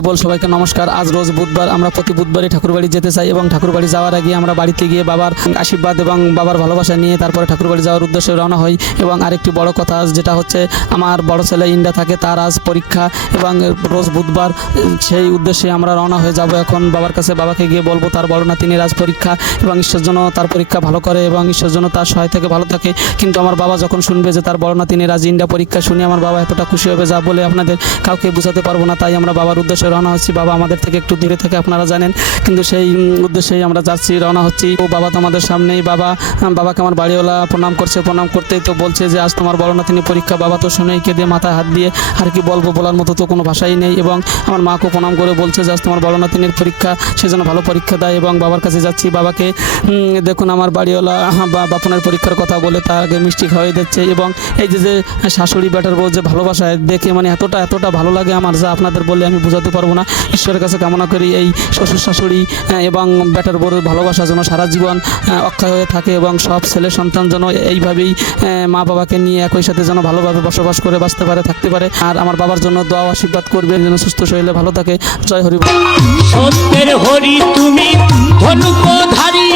হরি বল। সবাইকে নমস্কার। আজ রোজ বুধবার, আমরা প্রতি বুধবারই ঠাকুরবাড়ি যেতে চাই এবং ঠাকুরবাড়ি যাওয়ার আগে আমরা বাড়িতে গিয়ে বাবার আশীর্বাদ এবং বাবার ভালোবাসা নিয়ে তারপরে ঠাকুরবাড়ি যাওয়ার উদ্দেশ্যে রওনা হই। এবং আরেকটি বড় কথা যেটা হচ্ছে, আমার বড় ছেলে ইন্ডিয়া থাকে, তার আজ পরীক্ষা এবং রোজ বুধবার, সেই উদ্দেশ্যে আমরা রওনা হয়ে যাব এখন বাবার কাছে। বাবাকে গিয়ে বলবো তার বড় নাতিনের আজ পরীক্ষা এবং ঈশ্বর যেন তার পরীক্ষা ভালো করে এবং ঈশ্বর যেন তার সহায় থেকে ভালো থাকে। কিন্তু আমার বাবা যখন শুনবে যে তার বড় নাতিনের আজ ইন্ডিয়া পরীক্ষা, শুনে আমার বাবা এতটা খুশি হবে যা বলে আপনাদের কাউকে বোঝাতে পারবো না। তাই আমরা বাবার উদ্দেশ্যে রওনা হচ্ছি। বাবা আমাদের থেকে একটু দূরে থেকে, আপনারা জানেন, কিন্তু সেই উদ্দেশ্যেই আমরা যাচ্ছি, রওনা হচ্ছি। ও বাবা তো আমাদের সামনেই। বাবাকে আমার বাড়িওয়ালা প্রণাম করছে। প্রণাম করতেই তো বলছে যে আজ তোমার বড় নাতিনী পরীক্ষা। বাবা তো শুনেই কেঁদে মাথায় হাত দিয়ে, আর কি বলবো, বলার মতো তো কোনো ভাষাই নেই। এবং আমার মাকেও প্রণাম করে বলছে যে আজ তোমার বড় নাতিনীর পরীক্ষা, সে যেন ভালো পরীক্ষা দেয়। এবং বাবার কাছে যাচ্ছি। বাবাকে দেখুন আমার বাড়িওয়ালা বাপনের পরীক্ষার কথা বলে তাকে মিষ্টি খাওয়াই দিচ্ছে। এবং এই যে শাশুড়ি বেটার বউ যে ভালোবাসা দেখে মানে এতটা ভালো লাগে আমার, যা আপনাদের বললে আমি বোঝাতে পারবো না। ঈশ্বরের কাছে কামনা করি এই শ্বশুর শাশুড়ি এবং বেটার বউর ভালোবাসা যেন সারা জীবন অক্ষয় হয়ে থাকে এবং সব ছেলে সন্তান যেন এইভাবেই মা বাবাকে নিয়ে একই সাথে যেন ভালোভাবে বসবাস করে বাঁচতে পারে, থাকতে পারে। আর আমার বাবার জন্য দোয়া আশীর্বাদ করবে যেন সুস্থ শরীরে ভালো থাকে। জয় হরি বল। সত্যের হরি তুমি ধনুকধারী।